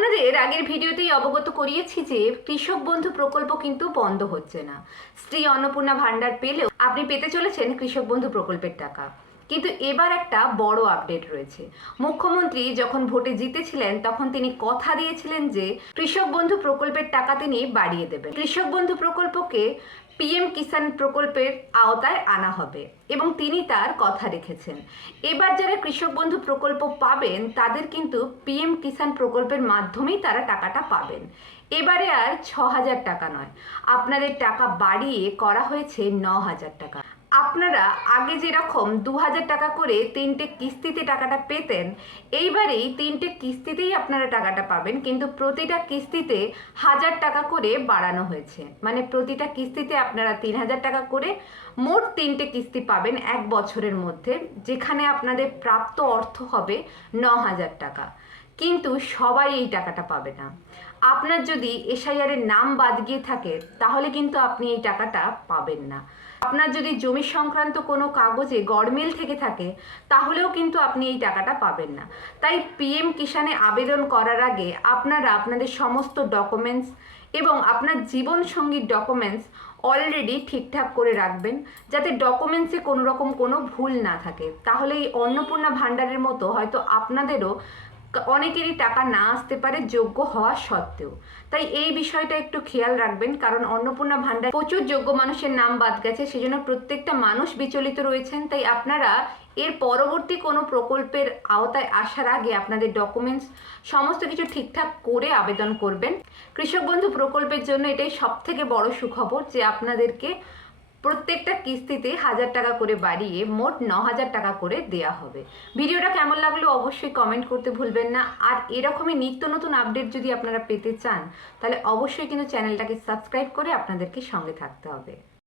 আপনাদের আগের ভিডিওতেই অবগত করিয়েছি যে কৃষক বন্ধু প্রকল্প কিন্তু বন্ধ হচ্ছে না। স্ত্রী অন্নপূর্ণা ভান্ডার পেলেও আপনি পেতে চলেছেন কৃষক বন্ধু প্রকল্পের টাকা। কিন্তু এবার একটা বড় আপডেট রয়েছে। মুখ্যমন্ত্রী যখন ভোটে জিতেছিলেন তখন তিনি কথা দিয়েছিলেন যে কৃষক বন্ধু প্রকল্পের টাকা তিনি বাড়িয়ে দেবেন। কৃষক বন্ধু প্রকল্পকে পিএম কিষাণ প্রকল্পের আওতায় আনা হবে এবং তিনি তার কথা রেখেছেন। এবার যারা কৃষক বন্ধু প্রকল্প পাবেন তাদের কিন্তু পিএম কিষাণ প্রকল্পের মাধ্যমেই তারা টাকাটা পাবেন। এবারে আর 6,000 টাকা নয়, আপনাদের টাকা বাড়িয়ে করা হয়েছে 9,000 টাকা। আপনারা আগে যেরকম 2,000 টাকা করে 3টে কিস্তিতে টাকাটা পেতেন, এইবারেই 3টে কিস্তিতেই আপনারা টাকাটা পাবেন, কিন্তু প্রতিটা কিস্তিতে 1,000 টাকা করে বাড়ানো হয়েছে। মানে প্রতিটা কিস্তিতে আপনারা 3,000 টাকা করে মোট 3টে কিস্তি পাবেন 1 বছরের মধ্যে, যেখানে আপনাদের প্রাপ্ত অর্থ হবে 9,000 টাকা। কিন্তু সবাই এই টাকাটা পাবে না। আপনার যদি এসআইআর এর নাম বাদ গিয়ে থাকে তাহলে কিন্তু আপনি এই টাকাটা পাবেন না। আপনার যদি জমি সংক্রান্ত কোনো কাগজে গড়মিল থেকে থাকে তাহলেও কিন্তু আপনি এই টাকাটা পাবেন না। তাই পিএম কিষাণে আবেদন করার আগে আপনারা আপনাদের সমস্ত ডকুমেন্টস এবং আপনার জীবনসঙ্গীর ডকুমেন্টস অলরেডি ঠিকঠাক করে রাখবেন, যাতে ডকুমেন্টসে কোনো রকম কোনো ভুল না থাকে। তাহলে এই অন্নপূর্ণা ভাণ্ডারের মতো হয়তো আপনাদেরও অনেকেরই টাকা না আসতে পারে যোগ্য হওয়া সত্ত্বেও। তাই এই বিষয়টা একটু খেয়াল রাখবেন, কারণ অন্নপূর্ণা ভাণ্ডার প্রচুর যোগ্য মানুষের নাম বাদ গেছে, সেজন্য প্রত্যেকটা মানুষ বিচলিত রয়েছেন। তাই আপনারা এর পরবর্তী কোনো প্রকল্পের আওতায় আসার আগে আপনাদের ডকুমেন্টস সমস্ত কিছু ঠিকঠাক করে আবেদন করবেন। কৃষক বন্ধু প্রকল্পের জন্য এটাই সবথেকে বড় সুখবর যে আপনাদেরকে প্রত্যেকটা কিস্তিতে 1,000 টাকা করে বাড়িয়ে মোট 9,000 টাকা করে দেয়া হবে। ভিডিওটা কেমন লাগলো অবশ্যই কমেন্ট করতে ভুলবেন না। আর এরকমই নিত্য নতুন আপডেট যদি আপনারা পেতে চান তাহলে অবশ্যই কিন্তু চ্যানেলটাকে সাবস্ক্রাইব করে আপনাদেরকে সঙ্গে থাকতে হবে।